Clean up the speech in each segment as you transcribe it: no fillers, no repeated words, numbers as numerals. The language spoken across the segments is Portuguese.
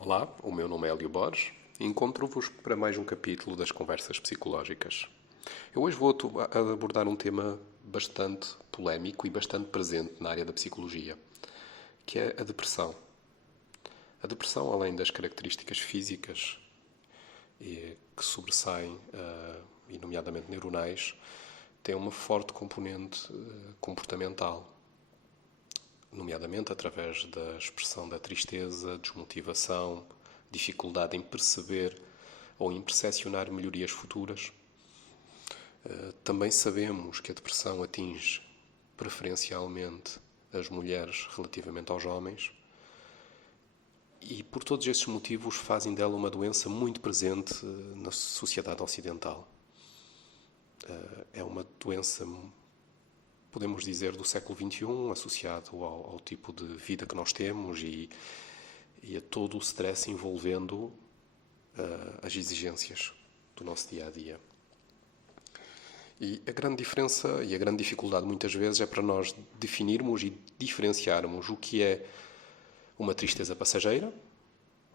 Olá, o meu nome é Hélio Borges e encontro-vos para mais um capítulo das Conversas Psicológicas. Eu hoje vou abordar um tema bastante polémico e bastante presente na área da psicologia, que é a depressão. A depressão, além das características físicas que sobressaem, e nomeadamente neuronais, tem uma forte componente comportamental, nomeadamente através da expressão da tristeza, desmotivação, dificuldade em perceber ou em percepcionar melhorias futuras. Também sabemos que a depressão atinge preferencialmente as mulheres relativamente aos homens e por todos estes motivos fazem dela uma doença muito presente na sociedade ocidental. É uma doença, podemos dizer, do século XXI, associado ao tipo de vida que nós temos e a todo o stress envolvendo as exigências do nosso dia-a-dia. E a grande diferença e a grande dificuldade muitas vezes é para nós definirmos e diferenciarmos o que é uma tristeza passageira.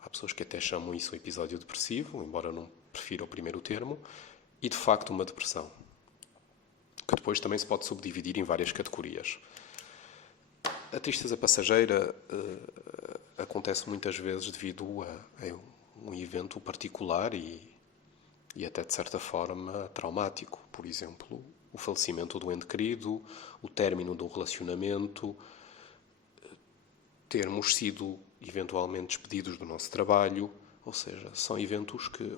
Há pessoas que até chamam isso um episódio depressivo, embora eu não prefira o primeiro termo, e de facto uma depressão, que depois também se pode subdividir em várias categorias. A tristeza passageira acontece muitas vezes devido a um evento particular e até de certa forma traumático. Por exemplo, o falecimento do ente querido, o término de um relacionamento, termos sido eventualmente despedidos do nosso trabalho, ou seja, são eventos que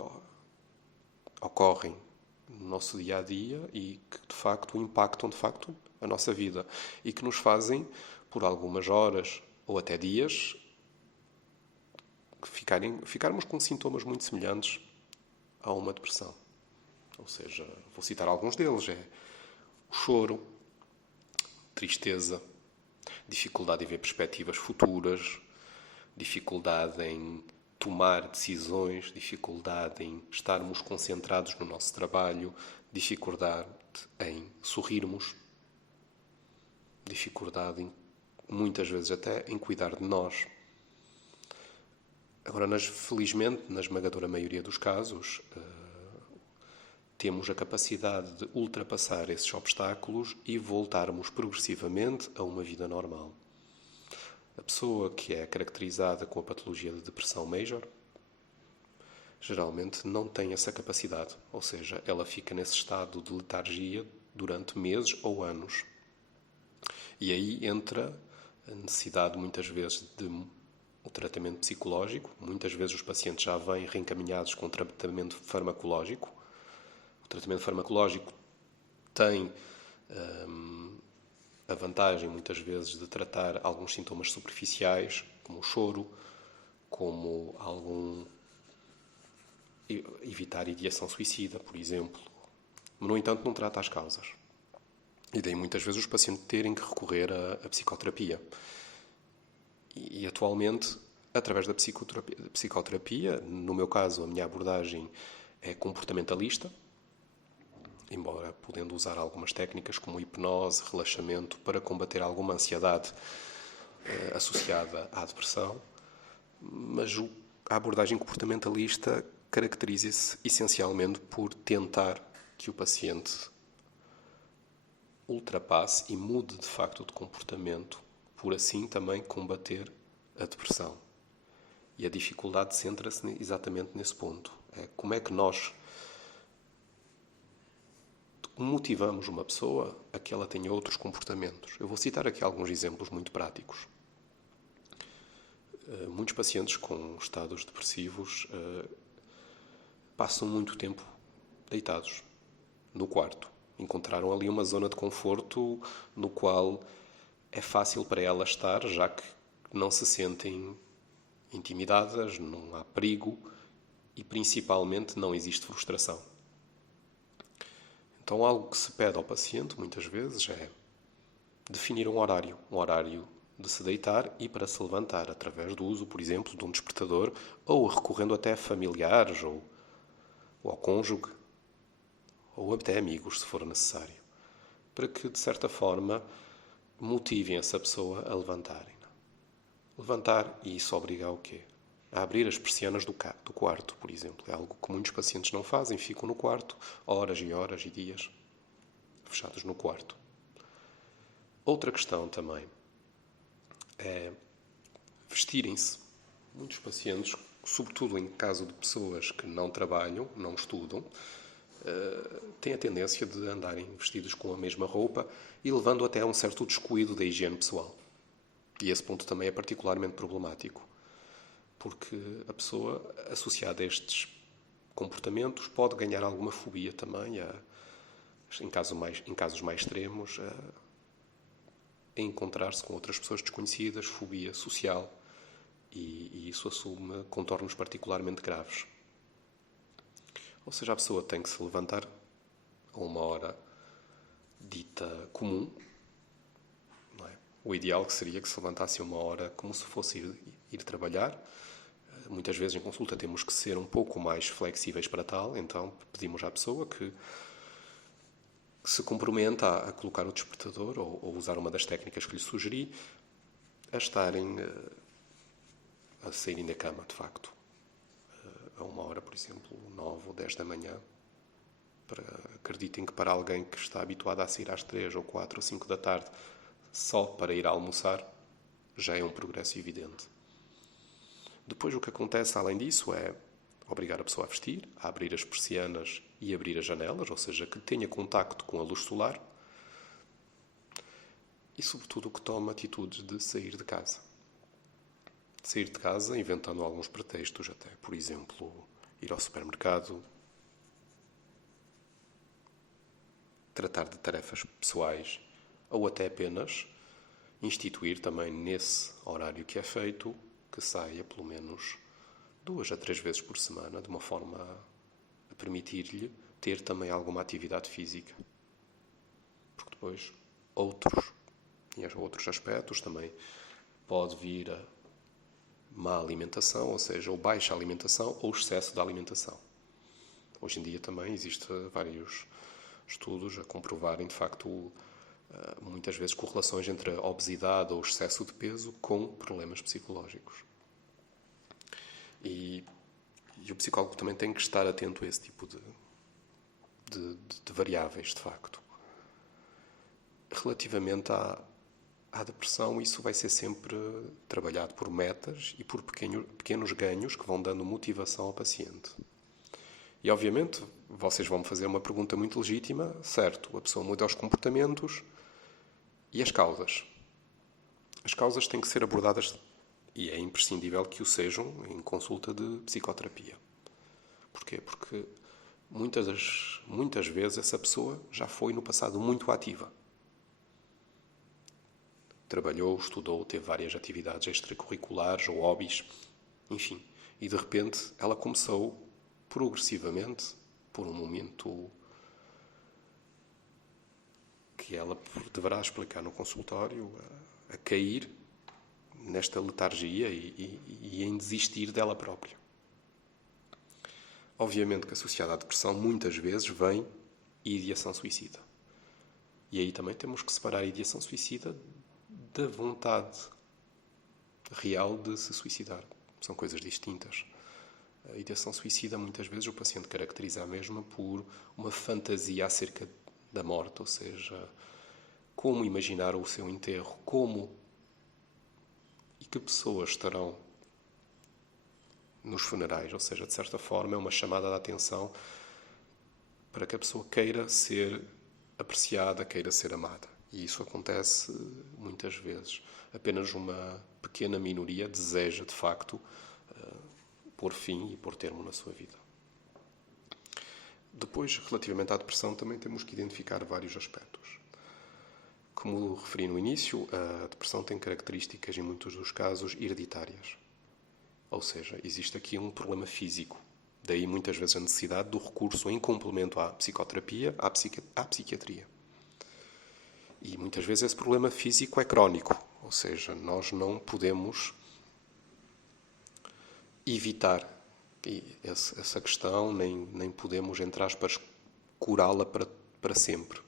ocorrem no nosso dia-a-dia e que de facto impactam a nossa vida e que nos fazem, por algumas horas ou até dias, ficarmos com sintomas muito semelhantes a uma depressão. Ou seja, vou citar alguns deles: é o choro, tristeza, dificuldade em ver perspectivas futuras, dificuldade em tomar decisões, dificuldade em estarmos concentrados no nosso trabalho, dificuldade em sorrirmos, dificuldade em, muitas vezes até em cuidar de nós. Agora, felizmente, na esmagadora maioria dos casos, temos a capacidade de ultrapassar esses obstáculos e voltarmos progressivamente a uma vida normal. A pessoa que é caracterizada com a patologia de depressão major geralmente não tem essa capacidade, ou seja, ela fica nesse estado de letargia durante meses ou anos. E aí entra a necessidade, muitas vezes, de um tratamento psicológico. Muitas vezes os pacientes já vêm reencaminhados com tratamento farmacológico. O tratamento farmacológico tem a vantagem, muitas vezes, de tratar alguns sintomas superficiais, como o choro, como evitar ideação suicida, por exemplo. Mas, no entanto, não trata as causas. E daí, muitas vezes, os pacientes terem que recorrer à psicoterapia. E atualmente, através da psicoterapia, no meu caso, a minha abordagem é comportamentalista, embora podendo usar algumas técnicas como hipnose, relaxamento, para combater alguma ansiedade associada à depressão, mas a abordagem comportamentalista caracteriza-se essencialmente por tentar que o paciente ultrapasse e mude de facto de comportamento, por assim também combater a depressão. E a dificuldade centra-se exatamente nesse ponto. Como é que nós motivamos uma pessoa a que ela tenha outros comportamentos. Eu vou citar aqui alguns exemplos muito práticos. Muitos pacientes com estados depressivos passam muito tempo deitados no quarto. Encontraram ali uma zona de conforto no qual é fácil para elas estar, já que não se sentem intimidadas, não há perigo e, principalmente, não existe frustração. Então, algo que se pede ao paciente, muitas vezes, é definir um horário de se deitar e para se levantar, através do uso, por exemplo, de um despertador, ou recorrendo até a familiares, ou ao cônjuge, ou até amigos, se for necessário, para que, de certa forma, motivem essa pessoa a levantarem. Levantar, e isso obriga ao quê? a abrir as persianas do quarto, por exemplo. É algo que muitos pacientes não fazem, ficam no quarto horas e horas e dias fechados no quarto. Outra questão também é vestirem-se. Muitos pacientes, sobretudo em caso de pessoas que não trabalham, não estudam, têm a tendência de andarem vestidos com a mesma roupa e levando até a um certo descuido da higiene pessoal. E esse ponto também é particularmente problemático, porque a pessoa, associada a estes comportamentos, pode ganhar alguma fobia também, em casos mais extremos, a encontrar-se com outras pessoas desconhecidas, fobia social, e isso assume contornos particularmente graves. Ou seja, a pessoa tem que se levantar a uma hora dita comum, não é? O ideal seria que se levantasse a uma hora como se fosse ir trabalhar. Muitas vezes em consulta temos que ser um pouco mais flexíveis para tal, então pedimos à pessoa que se comprometa a colocar o despertador ou usar uma das técnicas que lhe sugeri, a saírem da cama, de facto, a uma hora, por exemplo, 9 ou 10 da manhã. Acreditem que para alguém que está habituado a sair às 3 ou 4 ou 5 da tarde só para ir almoçar, já é um progresso evidente. Depois o que acontece, além disso, é obrigar a pessoa a vestir, a abrir as persianas e abrir as janelas, ou seja, que tenha contacto com a luz solar e, sobretudo, que tome atitudes de sair de casa. Sair de casa inventando alguns pretextos até. Por exemplo, ir ao supermercado, tratar de tarefas pessoais ou até apenas instituir também nesse horário que é feito que saia pelo menos 2 a 3 vezes por semana, de uma forma a permitir-lhe ter também alguma atividade física. Porque depois outros aspectos também pode vir a má alimentação, ou seja, ou baixa alimentação ou excesso de alimentação. Hoje em dia também existem vários estudos a comprovarem, de facto, muitas vezes correlações entre a obesidade ou excesso de peso com problemas psicológicos. E o psicólogo também tem que estar atento a esse tipo de variáveis, de facto. Relativamente à depressão, isso vai ser sempre trabalhado por metas e por pequenos ganhos que vão dando motivação ao paciente. E, obviamente, vocês vão me fazer uma pergunta muito legítima, certo, a pessoa muda os comportamentos e as causas. As causas têm que ser abordadas e é imprescindível que o sejam em consulta de psicoterapia. Porquê? Porque muitas vezes essa pessoa já foi no passado muito ativa. Trabalhou, estudou, teve várias atividades extracurriculares ou hobbies, enfim. E de repente ela começou progressivamente, por um momento que ela deverá explicar no consultório, a cair nesta letargia e em desistir dela própria. Obviamente que associada à depressão muitas vezes vem ideação suicida. E aí também temos que separar a ideação suicida da vontade real de se suicidar. São coisas distintas. A ideação suicida, muitas vezes, o paciente caracteriza a mesma por uma fantasia acerca da morte, ou seja, como imaginar o seu enterro, como e que pessoas estarão nos funerais, ou seja, de certa forma é uma chamada de atenção para que a pessoa queira ser apreciada, queira ser amada. E isso acontece muitas vezes. Apenas uma pequena minoria deseja, de facto, pôr fim e pôr termo na sua vida. Depois, relativamente à depressão, também temos que identificar vários aspectos. Como referi no início, a depressão tem características, em muitos dos casos, hereditárias. Ou seja, existe aqui um problema físico. Daí, muitas vezes, a necessidade do recurso em complemento à psicoterapia, à psiquiatria. E, muitas vezes, esse problema físico é crónico. Ou seja, nós não podemos evitar essa questão, nem podemos, entre aspas, curá-la para sempre.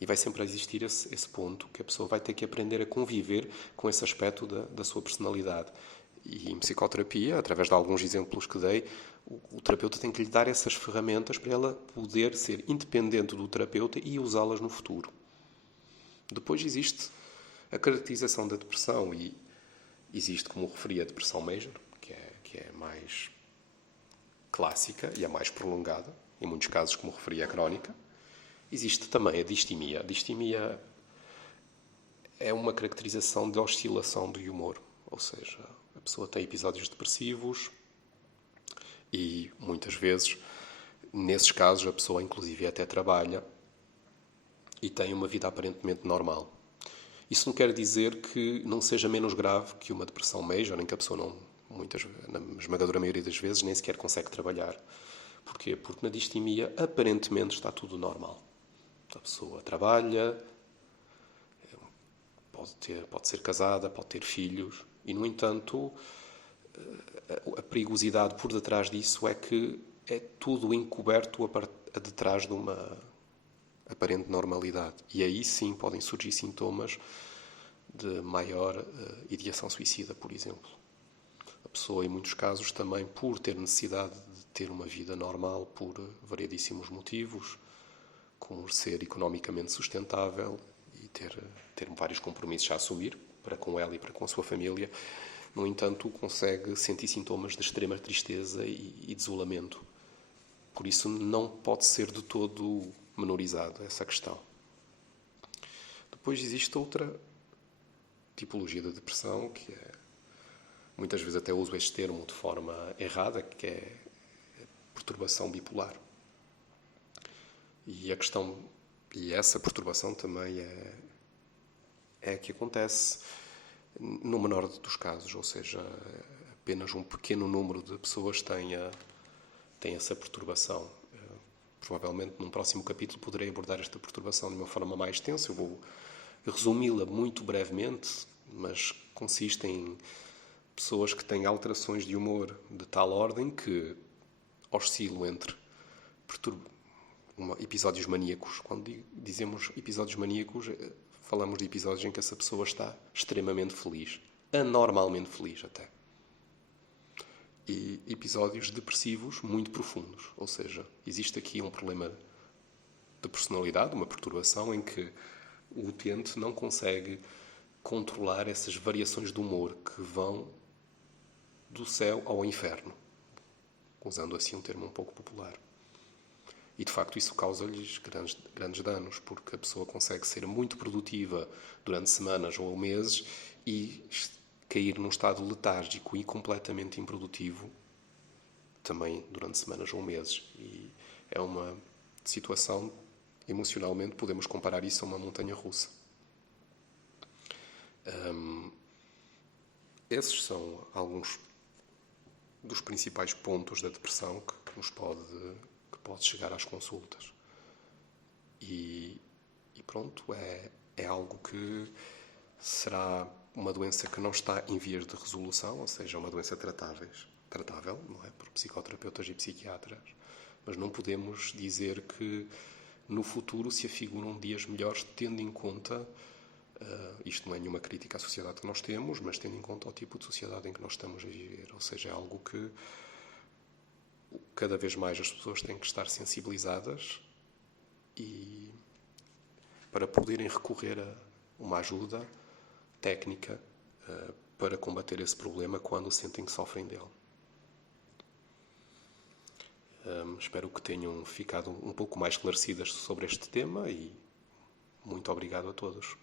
E vai sempre existir esse ponto que a pessoa vai ter que aprender a conviver com esse aspecto da sua personalidade. E em psicoterapia, através de alguns exemplos que dei, o terapeuta tem que lhe dar essas ferramentas para ela poder ser independente do terapeuta e usá-las no futuro. Depois existe a caracterização da depressão e existe, como referi, a depressão major, que é mais clássica e a mais prolongada, em muitos casos, como referi, a crónica. Existe também a distimia. A distimia é uma caracterização de oscilação do humor, ou seja, a pessoa tem episódios depressivos e, muitas vezes, nesses casos, a pessoa, inclusive, até trabalha e tem uma vida aparentemente normal. Isso não quer dizer que não seja menos grave que uma depressão major, em que a pessoa, na esmagadora maioria das vezes, nem sequer consegue trabalhar. Porquê? Porque na distimia, aparentemente, está tudo normal. A pessoa trabalha, pode ser casada, pode ter filhos, e, no entanto, a perigosidade por detrás disso é que é tudo encoberto detrás de uma aparente normalidade. E aí sim podem surgir sintomas de maior ideação suicida, por exemplo. A pessoa, em muitos casos, também por ter necessidade de ter uma vida normal por variedíssimos motivos, como ser economicamente sustentável e ter vários compromissos a assumir para com ela e para com a sua família, no entanto, consegue sentir sintomas de extrema tristeza e desolamento. Por isso, não pode ser de todo menorizado essa questão. Depois existe outra tipologia de depressão, que é, muitas vezes até uso este termo de forma errada, que é perturbação bipolar. E essa perturbação também é que acontece no menor dos casos, ou seja, apenas um pequeno número de pessoas tem essa perturbação. Provavelmente num próximo capítulo poderei abordar esta perturbação de uma forma mais extensa. Eu vou resumi-la muito brevemente, mas consiste em pessoas que têm alterações de humor de tal ordem que oscilam entre episódios maníacos. Quando dizemos episódios maníacos, falamos de episódios em que essa pessoa está extremamente feliz, anormalmente feliz até. E episódios depressivos muito profundos, ou seja, existe aqui um problema de personalidade, uma perturbação em que o utente não consegue controlar essas variações de humor que vão do céu ao inferno, usando assim um termo um pouco popular. E, de facto, isso causa-lhes grandes danos, porque a pessoa consegue ser muito produtiva durante semanas ou meses e cair num estado letárgico e completamente improdutivo também durante semanas ou meses. E é uma situação, emocionalmente, podemos comparar isso a uma montanha-russa. Esses são alguns dos principais pontos da depressão que pode chegar às consultas. E pronto, é algo que será uma doença que não está em vias de resolução, ou seja, uma doença tratável, não é, por psicoterapeutas e psiquiatras, mas não podemos dizer que no futuro se afiguram dias melhores, tendo em conta, isto não é nenhuma crítica à sociedade que nós temos, mas tendo em conta o tipo de sociedade em que nós estamos a viver, ou seja, é algo que cada vez mais as pessoas têm que estar sensibilizadas e para poderem recorrer a uma ajuda técnica para combater esse problema quando sentem que sofrem dele. Espero que tenham ficado um pouco mais esclarecidas sobre este tema e muito obrigado a todos.